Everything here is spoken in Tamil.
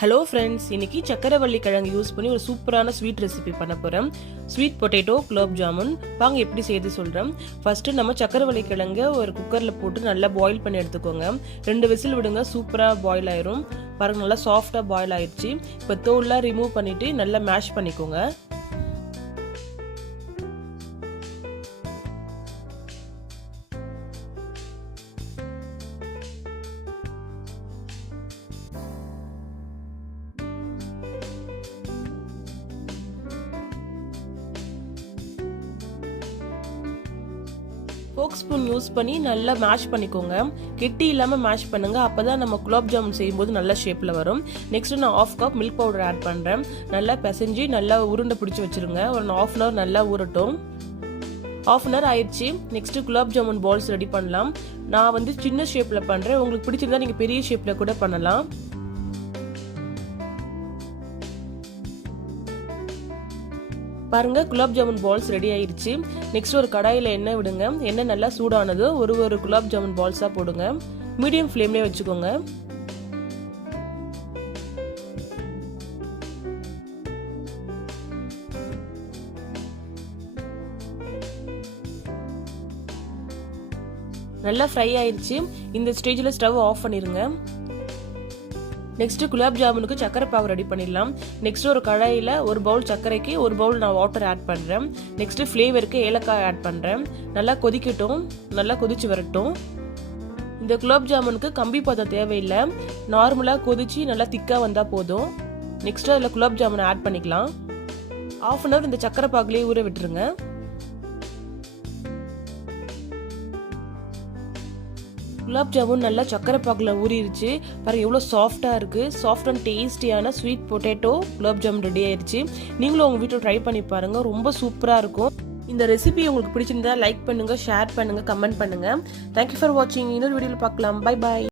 ஹலோ ஃப்ரெண்ட்ஸ், இன்னைக்கு சக்கரவள்ளி கிழங்கு யூஸ் பண்ணி ஒரு சூப்பரான ஸ்வீட் ரெசிபி பண்ண போகிறேன். ஸ்வீட் பொட்டேட்டோ குலோப் ஜாமுன் வாங்க எப்படி செய்து சொல்கிறேன். ஃபஸ்ட்டு நம்ம சக்கரவள்ளி கிழங்கு ஒரு குக்கரில் போட்டு நல்லா பாயில் பண்ணி எடுத்துக்கோங்க. 2 விசில் விடுங்க, சூப்பராக பாயில் ஆயிரும். பாருங்க, நல்லா சாஃப்டாக பாயில் ஆயிடுச்சு. இப்போ தோல்லாம் ரிமூவ் பண்ணிவிட்டு நல்லா மேஷ் பண்ணிக்கோங்க. ஃபோக் ஸ்பூன் யூஸ் பண்ணி நல்லா மேஷ் பண்ணிக்கோங்க. கெட்டி இல்லாமல் மேஷ் பண்ணுங்க, அப்போதான் நம்ம குலோப் ஜாமுன் செய்யும்போது நல்ல ஷேப்பில் வரும். நெக்ஸ்ட் நான் 1/2 கப் மில்க் பவுடர் ஆட் பண்ணுறேன். நல்லா பிசைஞ்சு நல்லா உருண்டை பிடிச்சி வச்சிருங்க. ஒரு 1/2 hour நல்லா ஊறட்டும். 1/2 hour ஆயிடுச்சு. Next gulab jamun balls ready பண்ணலாம். நான் சின்ன ஷேப்பில் பண்ணுறேன். உங்களுக்கு பிடிச்சிருந்தா நீங்கள் பெரிய ஷேப்பில் கூட பண்ணலாம். பாருங்க, குலாப் ஜாமுன் பால்ஸ் ரெடி ஆயிடுச்சு. நெக்ஸ்ட் ஒரு கடாயில் எண்ணெய் விடுங்க. எண்ணெய் நல்லா சூடானது ஒரு குலாப் ஜாமுன் பால்ஸா போடுங்க. மீடியம் ஃப்ளேம்லேயே வச்சுக்கோங்க. நல்லா ஃப்ரை ஆயிடுச்சு. இந்த ஸ்டேஜில் ஸ்டவ் ஆஃப் பண்ணிருங்க. நெக்ஸ்ட் குலாப் ஜாமுனுக்கு சக்கரை பாவு ரெடி பண்ணிடலாம். நெக்ஸ்ட் ஒரு கடாயில் ஒரு பவுல் சர்க்கரைக்கு ஒரு பவுல் நான் வாட்டர் ஆட் பண்ணுறேன். நெக்ஸ்ட் ஃப்ளேவருக்கு ஏலக்காய் ஆட் பண்ணுறேன். நல்லா கொதிக்கட்டும், நல்லா கொதிச்சு வரட்டும். இந்த குலாப் ஜாமுனுக்கு கம்பி பதம் தேவையில்லை, நார்மலாக கொதிச்சு நல்லா திக்காக வந்தால் போதும். நெக்ஸ்ட் அதில் குலாப் ஜாமுனை ஆட் பண்ணிக்கலாம். 1/2 hour இந்த சக்கரை பாகுலேயே ஊற விட்டுருங்க. குலாப் ஜாமுன் நல்லா சக்கரை பாகுல ஊறிடுச்சு. பாருங்க எவ்வளோ சாஃப்டாக இருக்குது. சாஃப்ட் அண்ட் டேஸ்டியான sweet potato gulab jamun ready ஆயிடுச்சு. நீங்களும் உங்கள் வீட்டில் ட்ரை பண்ணி பாருங்கள், ரொம்ப சூப்பராக இருக்கும். இந்த ரெசிபி உங்களுக்கு பிடிச்சிருந்தா லைக் பண்ணுங்கள், ஷேர் பண்ணுங்கள், கமெண்ட் பண்ணுங்கள். தேங்க்யூ ஃபார் வாட்சிங். இன்னொரு வீடியோவில் பார்க்கலாம். Bye bye.